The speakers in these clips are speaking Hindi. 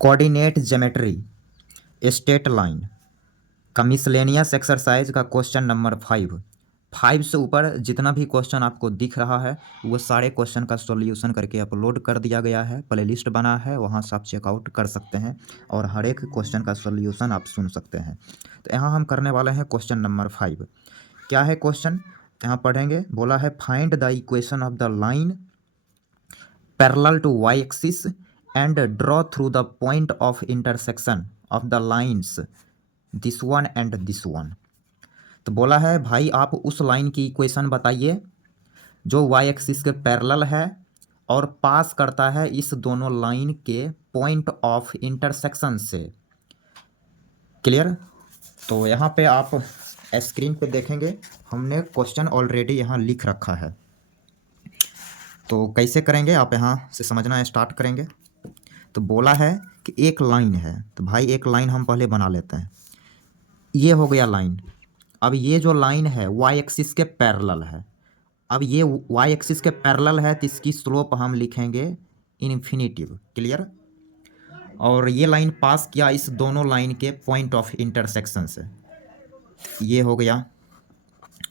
कोऑर्डिनेट ज्योमेट्री, स्ट्रेट लाइन का मिसलेनियस एक्सरसाइज का क्वेश्चन नंबर 5 से ऊपर जितना भी क्वेश्चन आपको दिख रहा है वो सारे क्वेश्चन का सॉल्यूशन करके अपलोड कर दिया गया है, प्लेलिस्ट बना है, वहाँ से आप चेकआउट कर सकते हैं और हर एक क्वेश्चन का सॉल्यूशन आप सुन सकते हैं। तो यहाँ हम करने वाले हैं क्वेश्चन नंबर 5। क्या है क्वेश्चन, यहाँ पढ़ेंगे। बोला है find the equation of the line parallel to Y axis and draw through the point of intersection of the lines this one and this one. तो बोला है भाई आप उस लाइन की इक्वेशन बताइए जो वाई एक्सिस के पैरेलल है और पास करता है इस दोनों लाइन के पॉइंट ऑफ इंटरसेक्शन से। क्लियर। तो यहाँ पे आप स्क्रीन पे देखेंगे हमने क्वेश्चन ऑलरेडी यहाँ लिख रखा है। तो कैसे करेंगे आप यहाँ से समझना स्टार्ट करेंगे। तो बोला है कि एक लाइन है, तो भाई एक लाइन हम पहले बना लेते हैं। ये हो गया लाइन। अब ये जो लाइन है वाई एक्सिस के पैरेलल है। अब ये वाई एक्सिस के पैरेलल है तो इसकी स्लोप हम लिखेंगे इन्फिनिटिव। क्लियर। और ये लाइन पास किया इस दोनों लाइन के पॉइंट ऑफ इंटरसेक्शन से। ये हो गया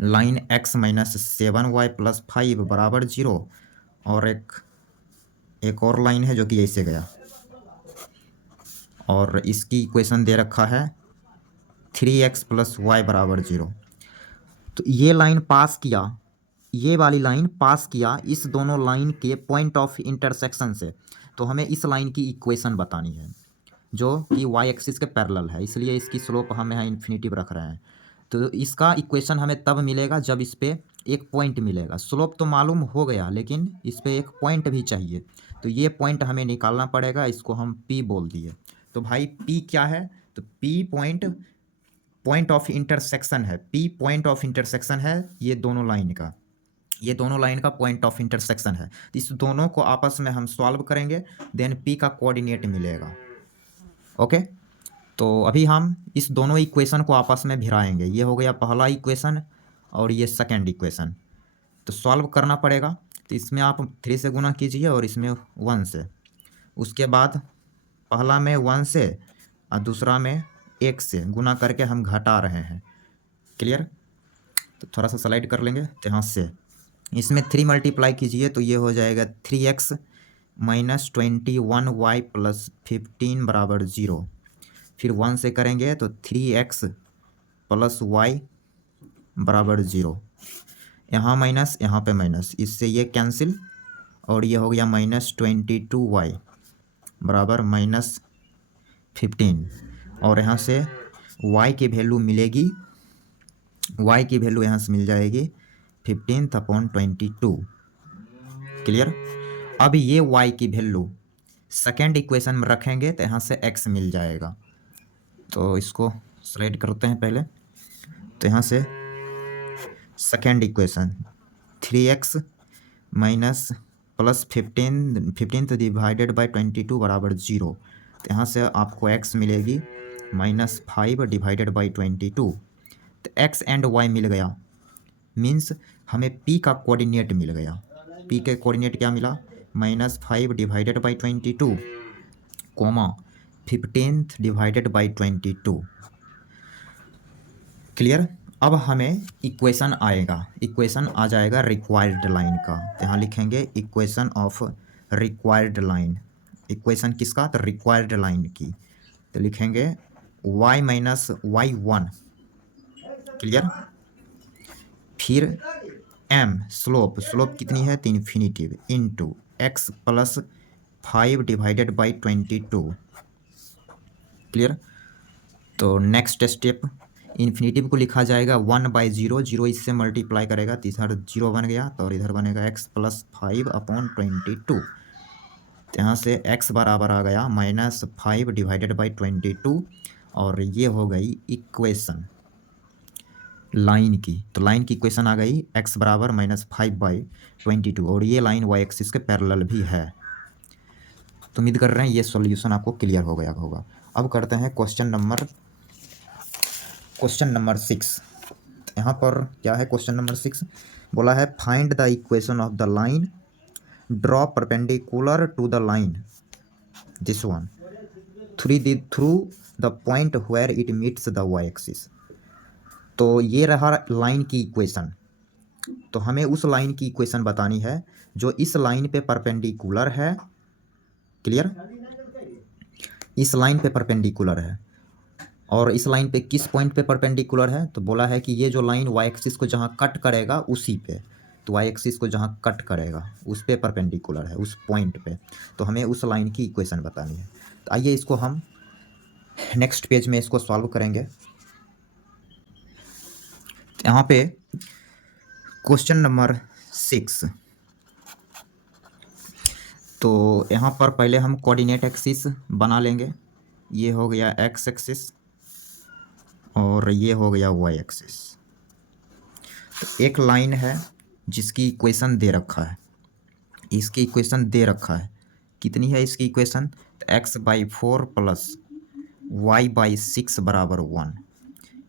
line x minus 7y plus 5 बराबर 0। और एक और लाइन है जो कि ऐसे गया और इसकी इक्वेशन दे रखा है 3x प्लस वाई बराबर 0। तो ये लाइन पास किया, ये वाली लाइन पास किया इस दोनों लाइन के पॉइंट ऑफ इंटरसेक्शन से। तो हमें इस लाइन की इक्वेशन बतानी है जो कि वाई एक्सिस के पैरेलल है, इसलिए इसकी स्लोप हम यहाँ इन्फिनिटिव रख रहे हैं। तो इसका इक्वेशन हमें तब मिलेगा जब इस पर एक पॉइंट मिलेगा। स्लोप तो मालूम हो गया लेकिन इस पर एक पॉइंट भी चाहिए, तो ये पॉइंट हमें निकालना पड़ेगा। इसको हम P बोल दिए। तो भाई P क्या है, तो P पॉइंट ऑफ इंटरसेक्शन है। P पॉइंट ऑफ इंटरसेक्शन है ये दोनों लाइन का, ये दोनों लाइन का पॉइंट ऑफ इंटरसेक्शन है। इस दोनों को आपस में हम सॉल्व करेंगे, देन P का कोऑर्डिनेट मिलेगा। ओके। तो अभी हम इस दोनों इक्वेशन को आपस में भिड़ाएंगे। ये हो गया पहला इक्वेशन और ये सेकंड इक्वेशन। तो सॉल्व करना पड़ेगा। तो इसमें आप 3 से गुना कीजिए और इसमें 1 से। उसके बाद पहला में 1 से और दूसरा में 1 से गुना करके हम घटा रहे हैं। क्लियर। तो थोड़ा सा स्लाइड कर लेंगे। तो यहाँ से इसमें 3 मल्टीप्लाई कीजिए तो ये हो जाएगा 3x माइनस 21y प्लस 15 बराबर 0। फिर 1 से करेंगे तो 3x प्लस वाई बराबर 0। यहाँ माइनस यहाँ पे माइनस, इससे ये कैंसिल और ये हो गया माइनस 22y बराबर माइनस 15। और यहाँ से y की वैल्यू मिलेगी, y की वैल्यू यहाँ से मिल जाएगी 15/22। क्लियर। अब ये y की वैल्यू सेकेंड इक्वेशन में रखेंगे तो यहाँ से x मिल जाएगा। तो इसको स्लाइड करते हैं पहले। तो यहाँ से second equation 3x minus plus 15 तो डिवाइडेड बाई 22 बराबर 0। तो यहाँ से आपको x मिलेगी -5 डिवाइडेड बाई 22। तो x एंड y मिल गया, मीन्स हमें p का कोऑर्डिनेट मिल गया। p के कोऑर्डिनेट क्या मिला, -5 divided by 22 comma 15 divided by 22। Clear. अब हमें इक्वेशन आएगा, इक्वेशन आ जाएगा रिक्वायर्ड लाइन का। तो यहाँ लिखेंगे equation of required line. Equation किसका, तो रिक्वायर्ड लाइन की। तो लिखेंगे y माइनस y1। क्लियर। फिर m स्लोप, स्लोप कितनी है तो infinitive, into x plus 5 divided by 22। Clear. तो नेक्स्ट स्टेप इन्फिनिटिव को लिखा जाएगा 1/0, 0 इससे मल्टीप्लाई करेगा तो इधर 0 बन गया तो और इधर बनेगा x प्लस 5/22। तो यहाँ से x बराबर आ गया -5 डिवाइडेड बाई 22 और ये हो गई इक्वेशन लाइन की। तो लाइन की इक्वेशन आ गई x बराबर -5/22 और ये लाइन y एक्सिस के पैरेलल भी है। तो उम्मीद कर रहे हैं ये सॉल्यूशन आपको क्लियर हो गया होगा। अब करते हैं क्वेश्चन नंबर 6। यहाँ पर क्या है क्वेश्चन नंबर 6, बोला है find the equation of the line draw perpendicular to the line this one. Through the point where it meets the Y axis. तो ये रहा लाइन की इक्वेशन। तो हमें उस लाइन की इक्वेशन बतानी है जो इस लाइन पे परपेंडिकुलर है। क्लियर? इस लाइन पे परपेंडिकुलर है। और इस लाइन पे किस पॉइंट पे परपेंडिकुलर है? तो बोला है कि ये जो लाइन वाई एक्सिस को जहाँ कट करेगा उसी पे, तो वाई एक्सिस को जहाँ कट करेगा उस पे परपेंडिकुलर है, उस पॉइंट पे। तो हमें उस लाइन की इक्वेशन बतानी है। तो आइए इसको हम नेक्स्ट पेज में इसको सॉल्व करेंगे। यहाँ पे क्वेश्चन नंबर 6। तो यहाँ पर पहले हम कोऑर्डिनेट एक्सिस बना लेंगे। ये हो गया एक्स एक्सिस और ये हो गया वाई एक्सिस। तो एक लाइन है जिसकी इक्वेशन दे रखा है, इसकी इक्वेशन दे रखा है। कितनी है इसकी इक्वेशन? तो x/4 प्लस y/6 बराबर 1।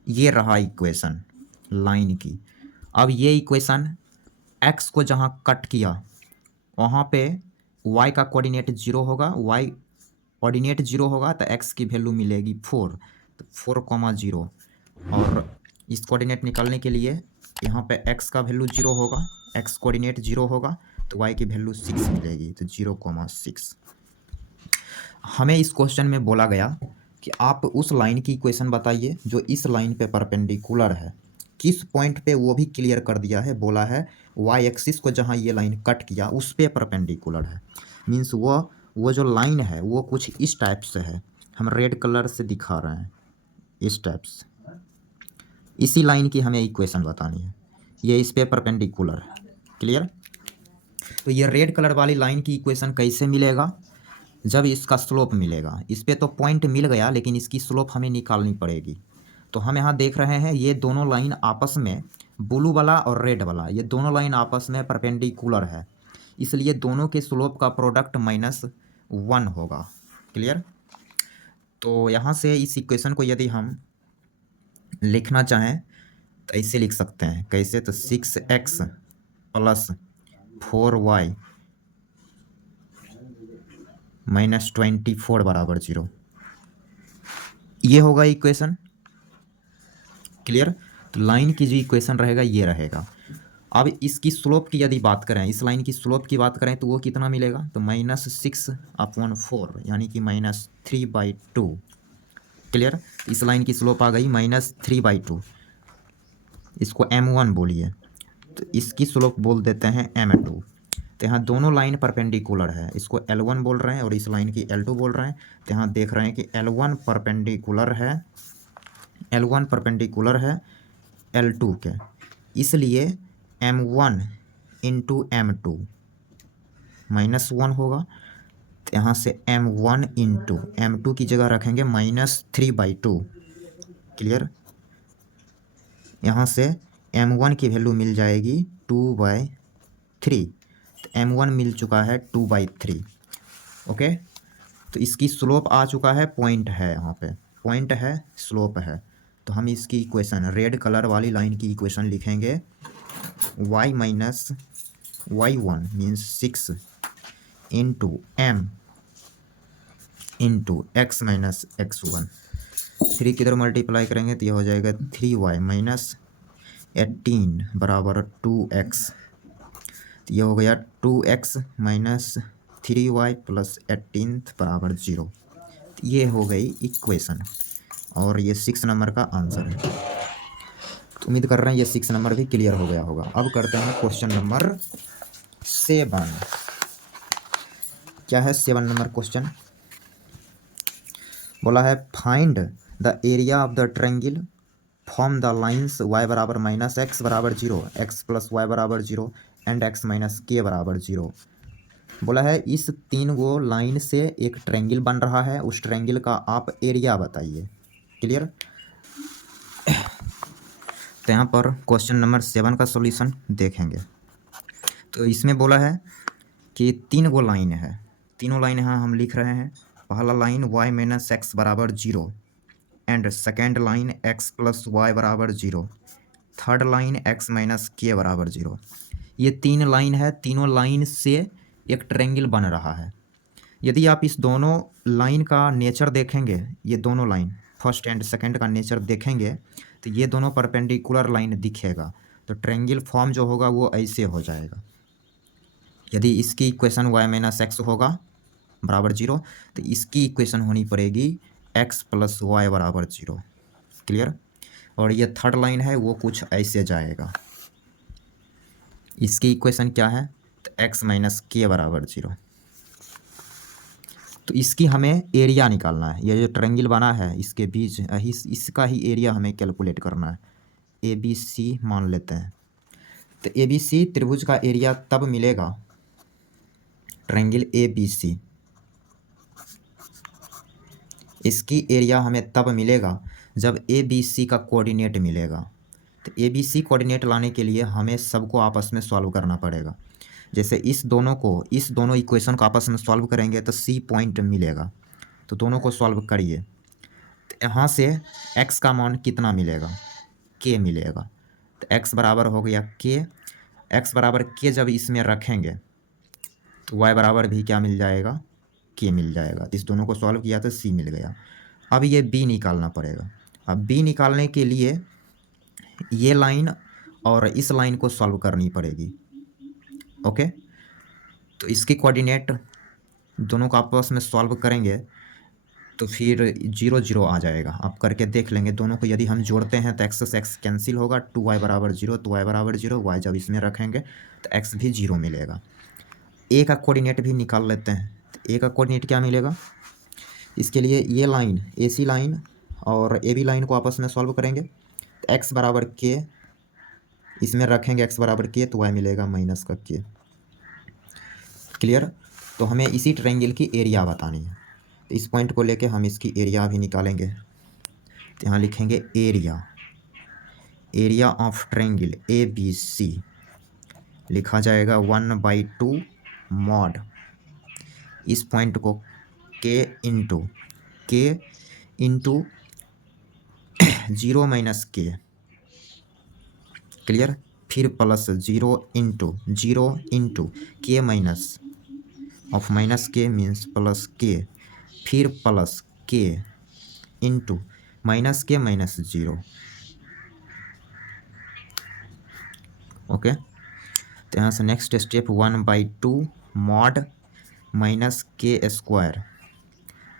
ये रहा इक्वेशन लाइन की। अब ये इक्वेशन x को जहाँ कट किया वहाँ पे y का कोऑर्डिनेट 0 होगा, y कोऑर्डिनेट 0 होगा तो x की वैल्यू मिलेगी 4, तो 4,0। और इस कोऑर्डिनेट निकालने के लिए यहाँ पे x का वैल्यू 0 होगा, x कोऑर्डिनेट 0 होगा तो y की वैल्यू 6 मिलेगी, तो 0,6। हमें इस क्वेश्चन में बोला गया कि आप उस लाइन की इक्वेशन बताइए जो इस लाइन पे परपेंडिकुलर है। किस पॉइंट पे वो भी क्लियर कर दिया है, बोला है वाई एक्सिस को जहाँ ये लाइन कट किया उस पे परपेंडिकुलर है। मीन्स वो जो लाइन है वो कुछ इस टाइप से है, हम रेड कलर से दिखा रहे हैं, इस टाइप से। इसी लाइन की हमें इक्वेशन बतानी है, ये इस पे परपेंडिकुलर है। क्लियर? तो ये रेड कलर वाली लाइन की इक्वेशन कैसे मिलेगा? जब इसका स्लोप मिलेगा। इस पे तो पॉइंट मिल गया लेकिन इसकी स्लोप हमें निकालनी पड़ेगी। तो हम यहाँ देख रहे हैं ये दोनों लाइन आपस में, ब्लू वाला और रेड वाला, ये दोनों लाइन आपस में परपेंडिकुलर है, इसलिए दोनों के स्लोप का प्रोडक्ट -1 होगा। क्लियर? तो यहाँ से इस इक्वेशन को यदि हम लिखना चाहें तो ऐसे लिख सकते हैं। कैसे? तो 6x प्लस 4y -24 बराबर 0, ये होगा इक्वेशन। क्लियर? तो लाइन की जो इक्वेशन रहेगा ये रहेगा। अब इसकी स्लोप की यदि बात करें, इस लाइन की स्लोप की बात करें तो वो कितना मिलेगा? तो -6/4 यानी कि -3/2। क्लियर? इस लाइन की स्लोप आ गई -3/2, इसको m1 बोलिए, तो इसकी स्लोप बोल देते हैं m2। तो यहाँ दोनों लाइन परपेंडिकुलर है, इसको L1 बोल रहे हैं और इस लाइन की L2 बोल रहे हैं। तो यहाँ देख रहे हैं कि L1 परपेंडिकुलर है, L1 परपेंडिकुलर है L2 के, इसलिए m1 इंटू m2 -1 होगा। तो यहाँ से m1 इंटू m2 की जगह रखेंगे -3/2। क्लियर? यहाँ से m1 की वैल्यू मिल जाएगी 2/3, तो m1 मिल चुका है 2/3। ओके, तो इसकी स्लोप आ चुका है, पॉइंट है, यहाँ पे पॉइंट है, स्लोप है। तो हम इसकी इक्वेशन रेड कलर वाली लाइन की इक्वेशन लिखेंगे y minus y1 means 6 into m into x minus x1। 3 किधर मल्टीप्लाई करेंगे तो ये हो जाएगा 3y माइनस 18 बराबर 2x। तो ये हो गया 2x माइनस 3y प्लस 18 बराबर 0। ये हो गई इक्वेशन और ये 6 नंबर का आंसर है। तो उम्मीद कर रहे हैं ये 6 नंबर भी क्लियर हो गया होगा। अब करते हैं क्वेश्चन नंबर 7। क्या है 7 नंबर क्वेश्चन? बोला है find the area of the triangle form the lines y बराबर -x बराबर 0, x प्लस वाई बराबर 0 एंड x माइनस के बराबर 0। बोला है इस 3 गो लाइन से एक ट्रायंगल बन रहा है, उस ट्रायंगल का आप एरिया बताइए। क्लियर? तो यहाँ पर क्वेश्चन नंबर 7 का सॉल्यूशन देखेंगे। तो इसमें बोला है कि 3 गो लाइन है, तीनों लाइन यहाँ हम लिख रहे हैं। पहला लाइन y माइनस एक्स बराबर 0 and second line x plus Y बराबर 0, थर्ड लाइन x माइनस के बराबर 0। ये 3 लाइन है, तीनों लाइन से एक ट्रायंगल बन रहा है। यदि आप इस दोनों लाइन का नेचर देखेंगे, ये दोनों लाइन फर्स्ट एंड सेकंड का नेचर देखेंगे तो ये दोनों परपेंडिकुलर लाइन दिखेगा। तो ट्रायंगल फॉर्म जो होगा वो ऐसे हो जाएगा। यदि इसकी इक्वेशन y माइनस एक्स होगा बराबर 0 तो इसकी इक्वेशन होनी पड़ेगी x प्लस वाई बराबर 0। क्लियर। और ये थर्ड लाइन है वो कुछ ऐसे जाएगा। इसकी इक्वेशन क्या है तो x माइनस के बराबर 0। तो इसकी हमें एरिया निकालना है। ये जो ट्रायंगल बना है इसके बीच इसका ही एरिया हमें कैलकुलेट करना है। ए बी सी मान लेते हैं। तो ए बी सी त्रिभुज का एरिया तब मिलेगा, ट्रायंगल ए बी सी, इसकी एरिया हमें तब मिलेगा जब ए बी सी का कोऑर्डिनेट मिलेगा। तो ए बी सी कोऑर्डिनेट लाने के लिए हमें सबको आपस में सॉल्व करना पड़ेगा। जैसे इस दोनों इक्वेशन को आपस में सॉल्व करेंगे तो सी पॉइंट मिलेगा। तो दोनों को सॉल्व करिए। तो यहाँ से x का मान कितना मिलेगा, k मिलेगा। तो x बराबर हो गया k। x बराबर k जब इसमें रखेंगे तो y बराबर भी क्या मिल जाएगा, k मिल जाएगा। इस दोनों को सॉल्व किया तो c मिल गया। अब ये b निकालना पड़ेगा। अब b निकालने के लिए ये लाइन और इस लाइन को सॉल्व करनी पड़ेगी। ओके। तो इसकी कोऑर्डिनेट दोनों को आपस में सॉल्व करेंगे तो फिर 0 0 आ जाएगा। आप करके देख लेंगे। दोनों को यदि हम जोड़ते हैं तो x से x कैंसिल होगा, 2y बराबर 0, तो y बराबर 0, y जब इसमें रखेंगे तो x भी 0 मिलेगा। a का कोऑर्डिनेट भी निकाल लेते हैं। तो a का कोऑर्डिनेट क्या मिलेगा, इसके लिए ये लाइन AC लाइन और AB लाइन को आपस में सॉल्व करेंगे तो x बराबर k इसमें रखेंगे, x बराबर k तो y मिलेगा माइनस का k। क्लियर। तो हमें इसी ट्रायंगल की एरिया बतानी है। तो इस पॉइंट को लेके हम इसकी एरिया भी निकालेंगे। तो यहाँ लिखेंगे एरिया ऑफ ट्रायंगल ABC लिखा जाएगा 1/2 मॉड इस पॉइंट को k into 0 minus k। Clear. फिर plus 0 into k minus of minus k means plus k, फिर plus k into minus k minus 0। Okay. तो यहाँ से next step 1/2 mod minus k square,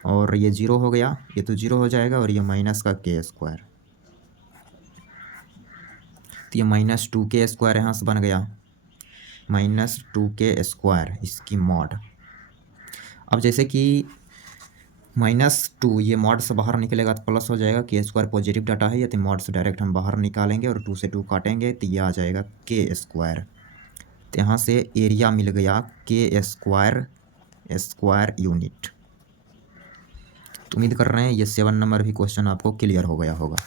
और ये 0 हो गया, ये तो 0 हो जाएगा, और ये माइनस का k स्क्वायर। तो ये माइनस 2k स्क्वायर यहाँ से बन गया, माइनस 2k स्क्वायर इसकी मॉड। अब जैसे कि -2 ये मॉड से बाहर निकलेगा तो प्लस हो जाएगा, k स्क्वायर पॉजिटिव डाटा है, या तो मॉड से डायरेक्ट हम बाहर निकालेंगे और 2 से 2 काटेंगे तो ये आ जाएगा k स्क्वायर। तो यहाँ से एरिया मिल गया k स्क्वायर यूनिट। तो उम्मीद कर रहे हैं ये 7 नंबर भी क्वेश्चन आपको क्लियर हो गया होगा।